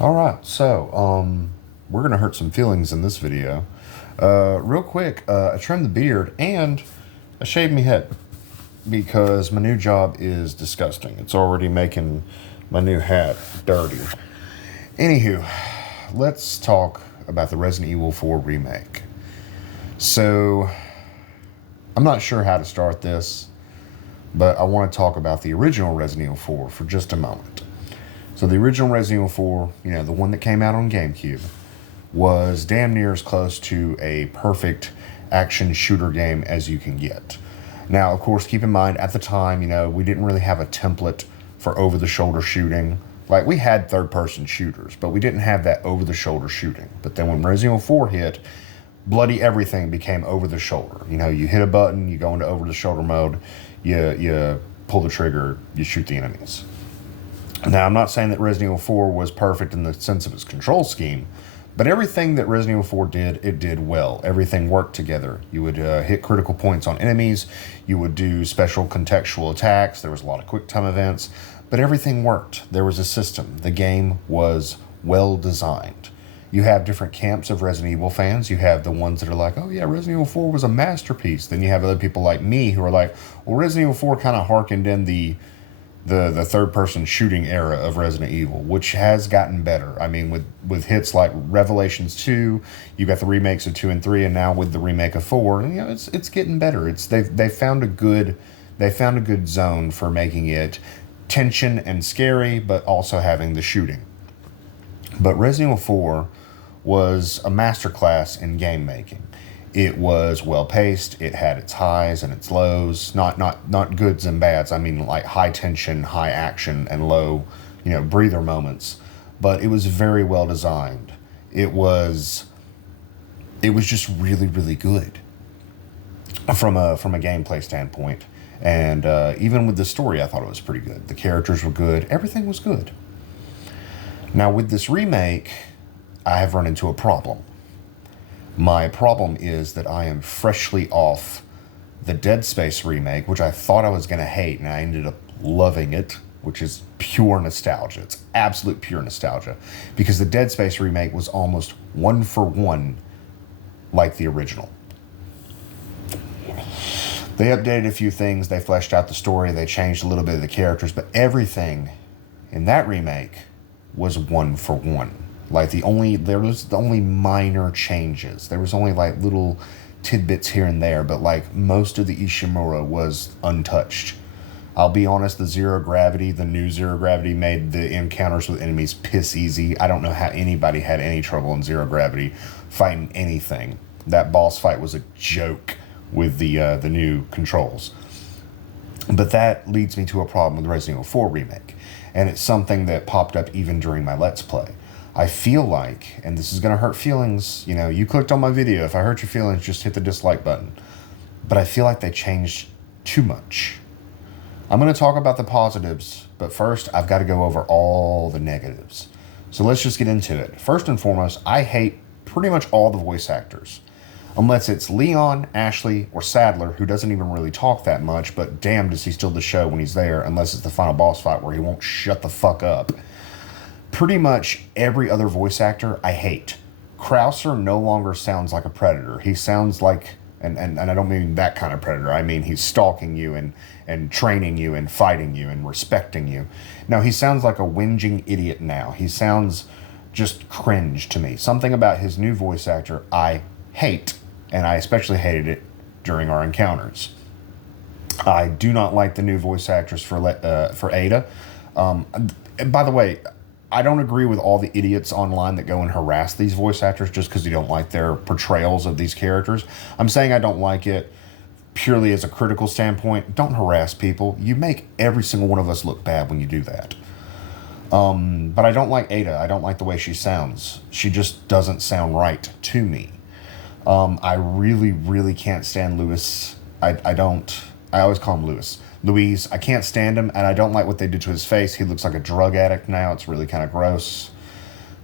All right, so we're gonna hurt some feelings in this video. Real quick, I trimmed the beard and I shaved my head because my new job is disgusting. It's already making my new hat dirty. Anywho, let's talk about the Resident Evil 4 remake. So, I'm not sure how to start this, but I want to talk about the original Resident Evil 4 for just a moment. So the original Resident Evil 4, the one that came out on GameCube, was damn near as close to a perfect action shooter game as you can get. Now, of course, keep in mind, at the time, we didn't really have a template for over-the-shoulder shooting. Like, we had third-person shooters, but we didn't have that over-the-shoulder shooting. But then when Resident Evil 4 hit, bloody everything became over-the-shoulder. You hit a button, you go into over-the-shoulder mode, you pull the trigger, you shoot the enemies. Now, I'm not saying that Resident Evil 4 was perfect in the sense of its control scheme, but everything that Resident Evil 4 did, it did well. Everything worked together. You would hit critical points on enemies. You would do special contextual attacks. There was a lot of quick time events, but everything worked. There was a system. The game was well designed. You have different camps of Resident Evil fans. You have the ones that are like, oh yeah, Resident Evil 4 was a masterpiece. Then you have other people like me who are like, well, Resident Evil 4 kind of harkened in the third-person shooting era of Resident Evil, which has gotten better. I mean, with hits like Revelations 2, you got the remakes of 2 and 3, and now with the remake of 4, it's getting better. They found a good zone for making it tension and scary, but also having the shooting. But Resident Evil 4 was a masterclass in game making. It was well paced. It had its highs and its lows, not goods and bads. I mean, like high tension, high action, and low, breather moments. But it was very well designed. It was just really, really good from a gameplay standpoint. And even with the story, I thought it was pretty good. The characters were good. Everything was good. Now with this remake, I have run into a problem. My problem is that I am freshly off the Dead Space remake, which I thought I was going to hate, and I ended up loving it, which is pure nostalgia. It's absolute pure nostalgia, because the Dead Space remake was almost one for one like the original. They updated a few things, they fleshed out the story, they changed a little bit of the characters, but everything in that remake was one for one. There was only minor changes. There was only like little tidbits here and there, but like most of the Ishimura was untouched. I'll be honest, the new zero gravity made the encounters with enemies piss easy. I don't know how anybody had any trouble in zero gravity fighting anything. That boss fight was a joke with the new controls. But that leads me to a problem with Resident Evil 4 Remake, and it's something that popped up even during my Let's Play. I feel like, and this is going to hurt feelings, you clicked on my video. If I hurt your feelings, just hit the dislike button. But I feel like they changed too much. I'm going to talk about the positives, but first I've got to go over all the negatives. So let's just get into it. First and foremost, I hate pretty much all the voice actors. Unless it's Leon, Ashley, or Sadler, who doesn't even really talk that much, but damn does he steal the show when he's there, unless it's the final boss fight where he won't shut the fuck up. Pretty much every other voice actor I hate. Krauser no longer sounds like a predator. He sounds like, and I don't mean that kind of predator. I mean he's stalking you and training you and fighting you and respecting you. No, he sounds like a whinging idiot now. He sounds just cringe to me. Something about his new voice actor I hate, and I especially hated it during our encounters. I do not like the new voice actress for Ada. By the way, I don't agree with all the idiots online that go and harass these voice actors just because you don't like their portrayals of these characters. I'm saying I don't like it purely as a critical standpoint. Don't harass people. You make every single one of us look bad when you do that. But I don't like Ada. I don't like the way she sounds. She just doesn't sound right to me. I really, really can't stand Louis. I don't. I always call him Louis. Louise, I can't stand him, and I don't like what they did to his face. He looks like a drug addict now. It's really kind of gross.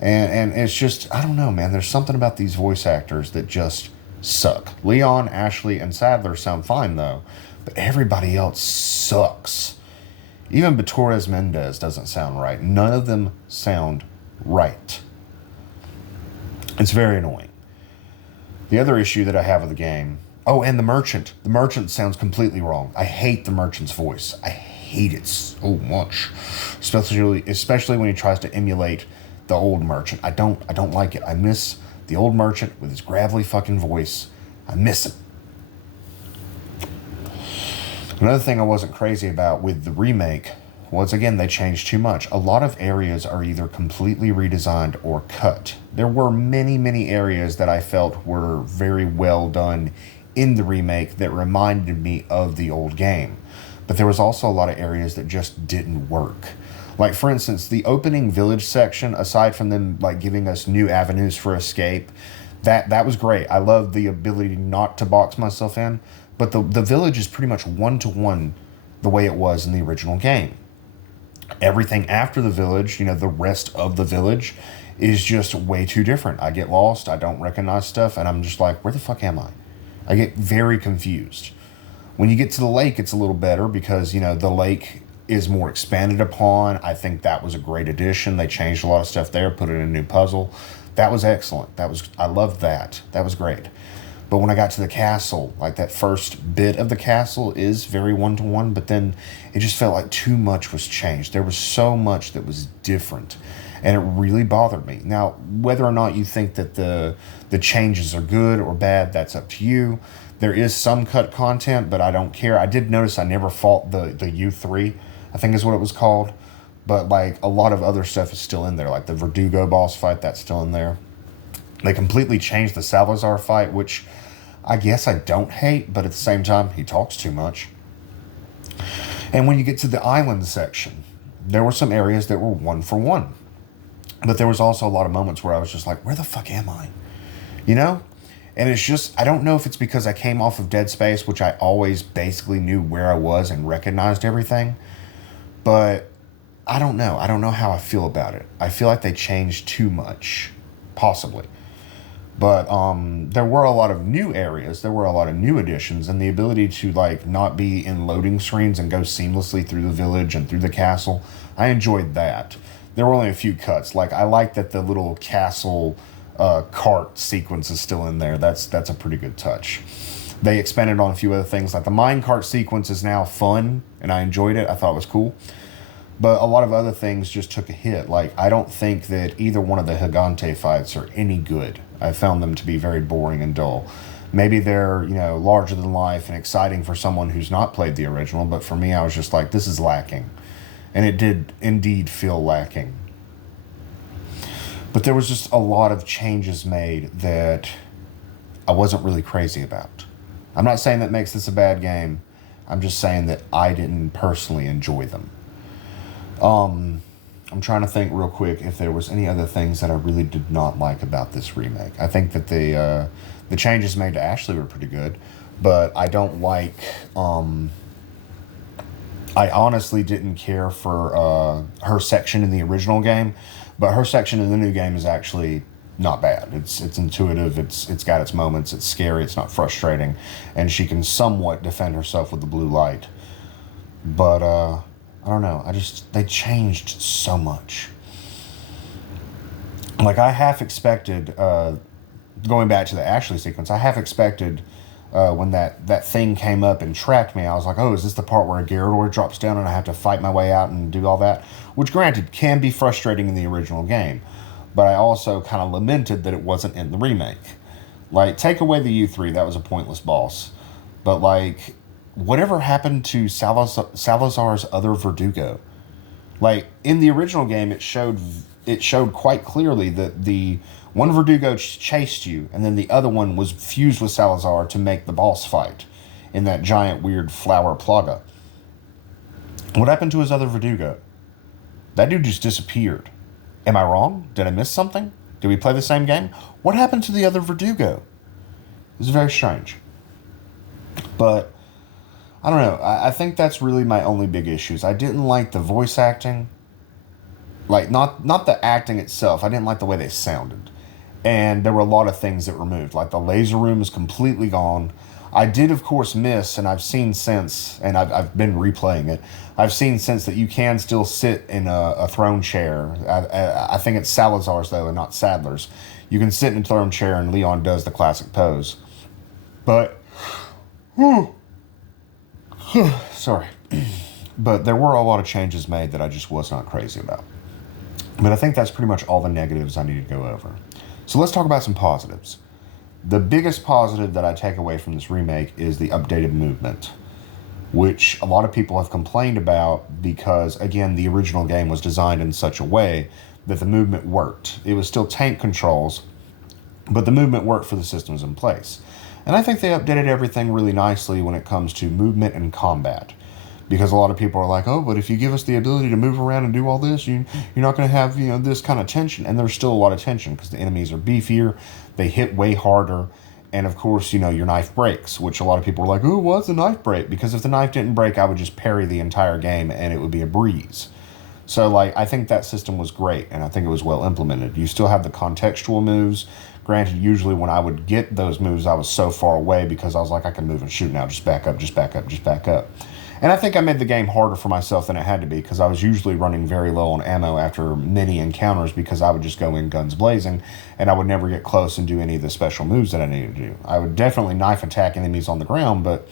And it's just, I don't know, man. There's something about these voice actors that just suck. Leon, Ashley, and Sadler sound fine, though. But everybody else sucks. Even Torres Mendez doesn't sound right. None of them sound right. It's very annoying. The other issue that I have with the game... Oh, and the merchant. The merchant sounds completely wrong. I hate the merchant's voice. I hate it so much. Especially when he tries to emulate the old merchant. I don't like it. I miss the old merchant with his gravelly fucking voice. I miss him. Another thing I wasn't crazy about with the remake was, again, they changed too much. A lot of areas are either completely redesigned or cut. There were many, many areas that I felt were very well done in the remake that reminded me of the old game. But there was also a lot of areas that just didn't work. Like, for instance, the opening village section, aside from them like giving us new avenues for escape, that was great. I love the ability not to box myself in. But the village is pretty much one-to-one the way it was in the original game. Everything after the village, the rest of the village, is just way too different. I get lost, I don't recognize stuff, and I'm just like, where the fuck am I? I get very confused. When you get to the lake, it's a little better because, the lake is more expanded upon. I think that was a great addition. They changed a lot of stuff there, put in a new puzzle. That was excellent. I loved that. That was great. But when I got to the castle, like that first bit of the castle is very one-to-one, but then it just felt like too much was changed. There was so much that was different, and it really bothered me. Now, whether or not you think that the changes are good or bad, that's up to you. There is some cut content, but I don't care. I did notice I never fought the U3, I think is what it was called. But like a lot of other stuff is still in there, like the Verdugo boss fight, that's still in there. They completely changed the Salazar fight, which I guess I don't hate, but at the same time, he talks too much. And when you get to the island section, there were some areas that were one for one. But there was also a lot of moments where I was just like, where the fuck am I? And it's just, I don't know if it's because I came off of Dead Space, which I always basically knew where I was and recognized everything. But I don't know. I don't know how I feel about it. I feel like they changed too much, possibly. But there were a lot of new areas. There were a lot of new additions, and the ability to like not be in loading screens and go seamlessly through the village and through the castle. I enjoyed that. There were only a few cuts. Like I like that the little castle cart sequence is still in there. That's a pretty good touch. They expanded on a few other things. Like the minecart sequence is now fun, and I enjoyed it. I thought it was cool. But a lot of other things just took a hit. Like, I don't think that either one of the Gigante fights are any good. I found them to be very boring and dull. Maybe they're, larger than life and exciting for someone who's not played the original, but for me, I was just like, this is lacking. And it did indeed feel lacking. But there was just a lot of changes made that I wasn't really crazy about. I'm not saying that makes this a bad game. I'm just saying that I didn't personally enjoy them. I'm trying to think real quick if there was any other things that I really did not like about this remake. I think that the changes made to Ashley were pretty good, but I don't like... I honestly didn't care for her section in the original game, but her section in the new game is actually not bad. It's intuitive, it's got its moments, it's scary, it's not frustrating, and she can somewhat defend herself with the blue light. But, I don't know. They changed so much. Like, I half expected, going back to the Ashley sequence, I half expected when that thing came up and tracked me, I was like, oh, is this the part where a Gyarados drops down and I have to fight my way out and do all that? Which, granted, can be frustrating in the original game. But I also kind of lamented that it wasn't in the remake. Like, take away the U3, that was a pointless boss. But, like... whatever happened to Salazar's other Verdugo? Like, in the original game, it showed quite clearly that the one Verdugo chased you, and then the other one was fused with Salazar to make the boss fight in that giant weird flower plaga. What happened to his other Verdugo? That dude just disappeared. Am I wrong? Did I miss something? Did we play the same game? What happened to the other Verdugo? It was very strange. But... I don't know. I think that's really my only big issues. I didn't like the voice acting. Like, not the acting itself. I didn't like the way they sounded. And there were a lot of things that were removed. Like, the laser room is completely gone. I did, of course, miss, and I've seen since, and I've been replaying it. I've seen since that you can still sit in a throne chair. I think it's Salazar's, though, and not Sadler's. You can sit in a throne chair, and Leon does the classic pose. But, sorry. But there were a lot of changes made that I just was not crazy about. But I think that's pretty much all the negatives I need to go over. So let's talk about some positives. The biggest positive that I take away from this remake is the updated movement, which a lot of people have complained about because, again, the original game was designed in such a way that the movement worked. It was still tank controls, but the movement worked for the systems in place. And I think they updated everything really nicely when it comes to movement and combat. Because a lot of people are like, oh, but if you give us the ability to move around and do all this, you're not going to have, this kind of tension. And there's still a lot of tension because the enemies are beefier, they hit way harder, and of course, your knife breaks, which a lot of people are like, oh, why's the knife break? Because if the knife didn't break, I would just parry the entire game and it would be a breeze. So, I think that system was great, and I think it was well implemented. You still have the contextual moves. Granted, usually when I would get those moves, I was so far away because I was like, I can move and shoot now. Just back up, just back up, just back up. And I think I made the game harder for myself than it had to be because I was usually running very low on ammo after many encounters because I would just go in guns blazing and I would never get close and do any of the special moves that I needed to do. I would definitely knife attack enemies on the ground, but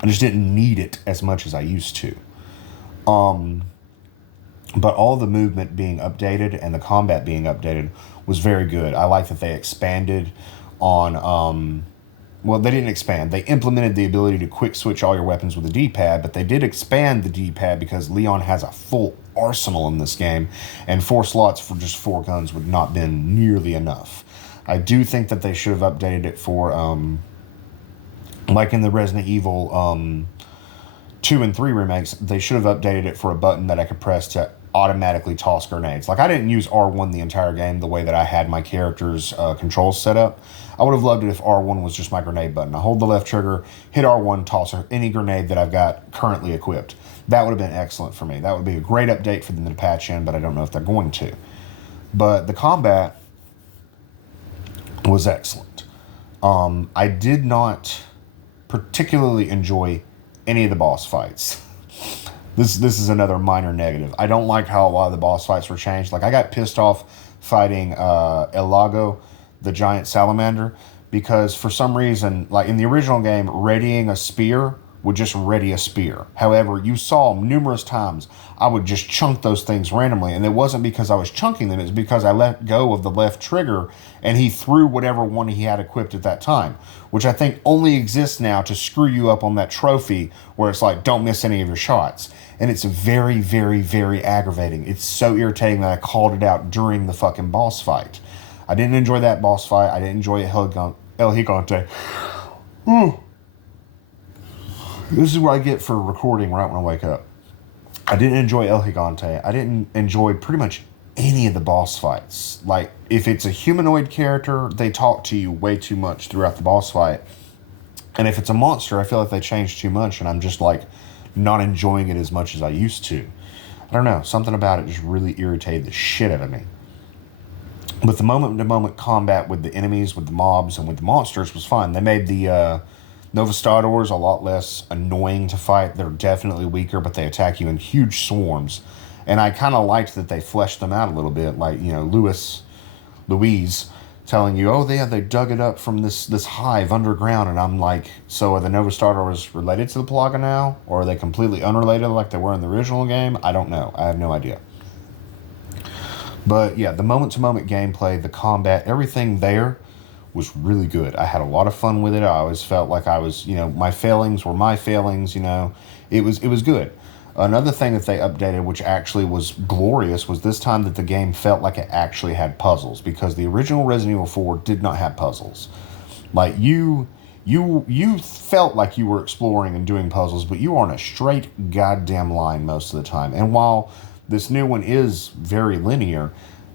I just didn't need it as much as I used to. But all the movement being updated and the combat being updated was very good. I like that they expanded on... Well, they didn't expand. They implemented the ability to quick switch all your weapons with a D-pad, but they did expand the D-pad because Leon has a full arsenal in this game, and 4 slots for just 4 guns would not been nearly enough. I do think that they should have updated it for, like in the Resident Evil 2 and 3 remakes, they should have updated it for a button that I could press to automatically toss grenades. I didn't use R1 the entire game the way that I had my character's controls set up. I would have loved it if R1 was just my grenade button. I hold the left trigger, hit R1, toss any grenade that I've got currently equipped. That would have been excellent for me. That would be a great update for them to patch in, but I don't know if they're going to. But the combat was excellent. I did not particularly enjoy any of the boss fights. This is another minor negative. I don't like how a lot of the boss fights were changed. I got pissed off fighting El Lago, the giant salamander, because for some reason, in the original game, readying a spear would just ready a spear. However, you saw numerous times I would just chunk those things randomly, and it wasn't because I was chunking them, it's because I let go of the left trigger and he threw whatever one he had equipped at that time, which I think only exists now to screw you up on that trophy where it's like, don't miss any of your shots. And it's very, very, very aggravating. It's so irritating that I called it out during the fucking boss fight. I didn't enjoy that boss fight. I didn't enjoy El Gigante. This is what I get for recording right when I wake up. I didn't enjoy El Gigante. I didn't enjoy pretty much any of the boss fights. If it's a humanoid character, they talk to you way too much throughout the boss fight. And if it's a monster, I feel like they change too much, and I'm just not enjoying it as much as I used to. I don't know. Something about it just really irritated the shit out of me. But the moment-to-moment combat with the enemies, with the mobs, and with the monsters was fun. They made the Novastadors a lot less annoying to fight. They're definitely weaker, but they attack you in huge swarms. And I kind of liked that they fleshed them out a little bit. Louise telling you, oh, they dug it up from this hive underground. And I'm like, so are the Novastadors related to the Plaga now? Or are they completely unrelated like they were in the original game? I don't know. I have no idea. But yeah, the moment-to-moment gameplay, the combat, everything there was really good. I had a lot of fun with it. I always felt like I was, my failings were my failings, It was good. Another thing that they updated, which actually was glorious, was this time that the game felt like it actually had puzzles, because the original Resident Evil 4 did not have puzzles. You felt like you were exploring and doing puzzles, but you were on a straight goddamn line most of the time. And while this new one is very linear,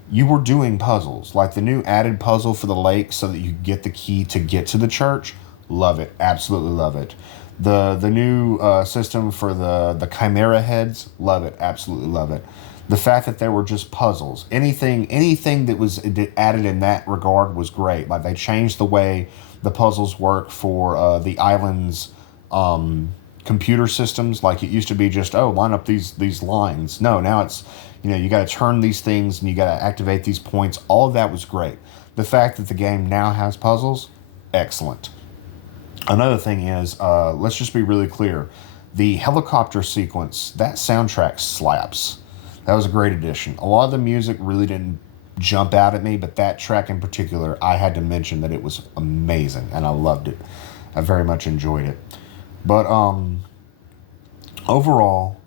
you were doing puzzles. Like the new added puzzle for the lake so that you get the key to get to the church. Love it. Absolutely love it. The new system for the Chimera heads. Love it. Absolutely love it. The fact that there were just puzzles, anything that was added in that regard was great. Like they changed the way the puzzles work for the island's computer systems. Like it used to be just, oh, line up these lines. No, now it's, you got to turn these things and you got to activate these points. All of that was great. The fact that the game now has puzzles, excellent. Another thing is, let's just be really clear. The helicopter sequence, that soundtrack slaps. That was a great addition. A lot of the music really didn't jump out at me, but that track in particular, I had to mention that it was amazing, and I loved it. I very much enjoyed it. But overall,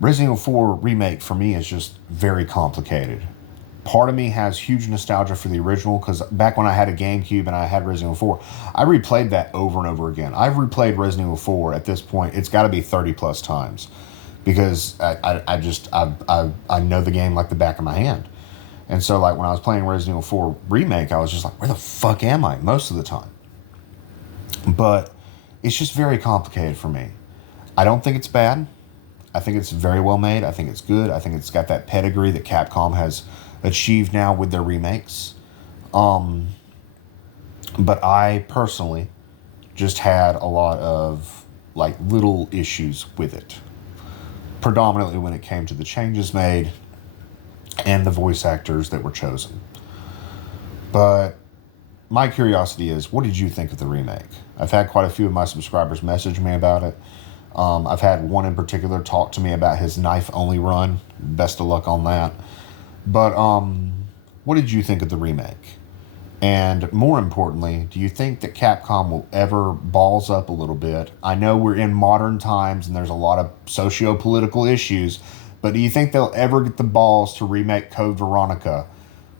Resident Evil 4 Remake for me is just very complicated. Part of me has huge nostalgia for the original because back when I had a GameCube and I had Resident Evil 4, I replayed that over and over again. I've replayed Resident Evil 4 at this point. It's got to be 30 plus times because I know the game like the back of my hand. And so like when I was playing Resident Evil 4 Remake, I was just like, where the fuck am I most of the time? But it's just very complicated for me. I don't think it's bad. I think it's very well made. I think it's good. I think it's got that pedigree that Capcom has achieved now with their remakes. But I personally just had a lot of like little issues with it. Predominantly when it came to the changes made and the voice actors that were chosen. But my curiosity is, what did you think of the remake? I've had quite a few of my subscribers message me about it. I've had one in particular talk to me about his knife-only run. Best of luck on that. But what did you think of the remake? And more importantly, do you think that Capcom will ever balls up a little bit? I know we're in modern times and there's a lot of socio-political issues, but do you think they'll ever get the balls to remake Code Veronica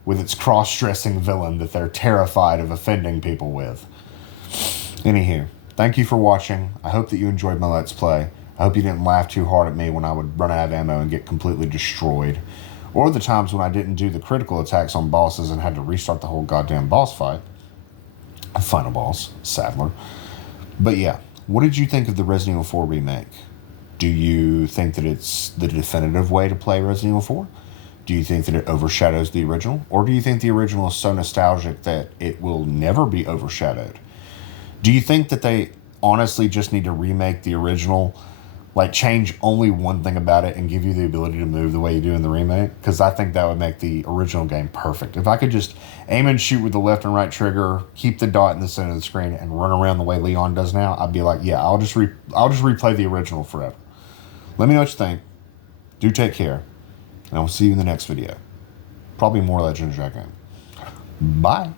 with its cross-dressing villain that they're terrified of offending people with? Anywho, thank you for watching. I hope that you enjoyed my Let's Play. I hope you didn't laugh too hard at me when I would run out of ammo and get completely destroyed. Or the times when I didn't do the critical attacks on bosses and had to restart the whole goddamn boss fight. Final boss, Sadler. But yeah, what did you think of the Resident Evil 4 remake? Do you think that it's the definitive way to play Resident Evil 4? Do you think that it overshadows the original? Or do you think the original is so nostalgic that it will never be overshadowed? Do you think that they honestly just need to remake the original, like change only one thing about it and give you the ability to move the way you do in the remake? Because I think that would make the original game perfect. If I could just aim and shoot with the left and right trigger, keep the dot in the center of the screen, and run around the way Leon does now, I'd be like, yeah, I'll just replay the original forever. Let me know what you think. Do take care, and I will see you in the next video. Probably more Legend of Dragoon. Bye.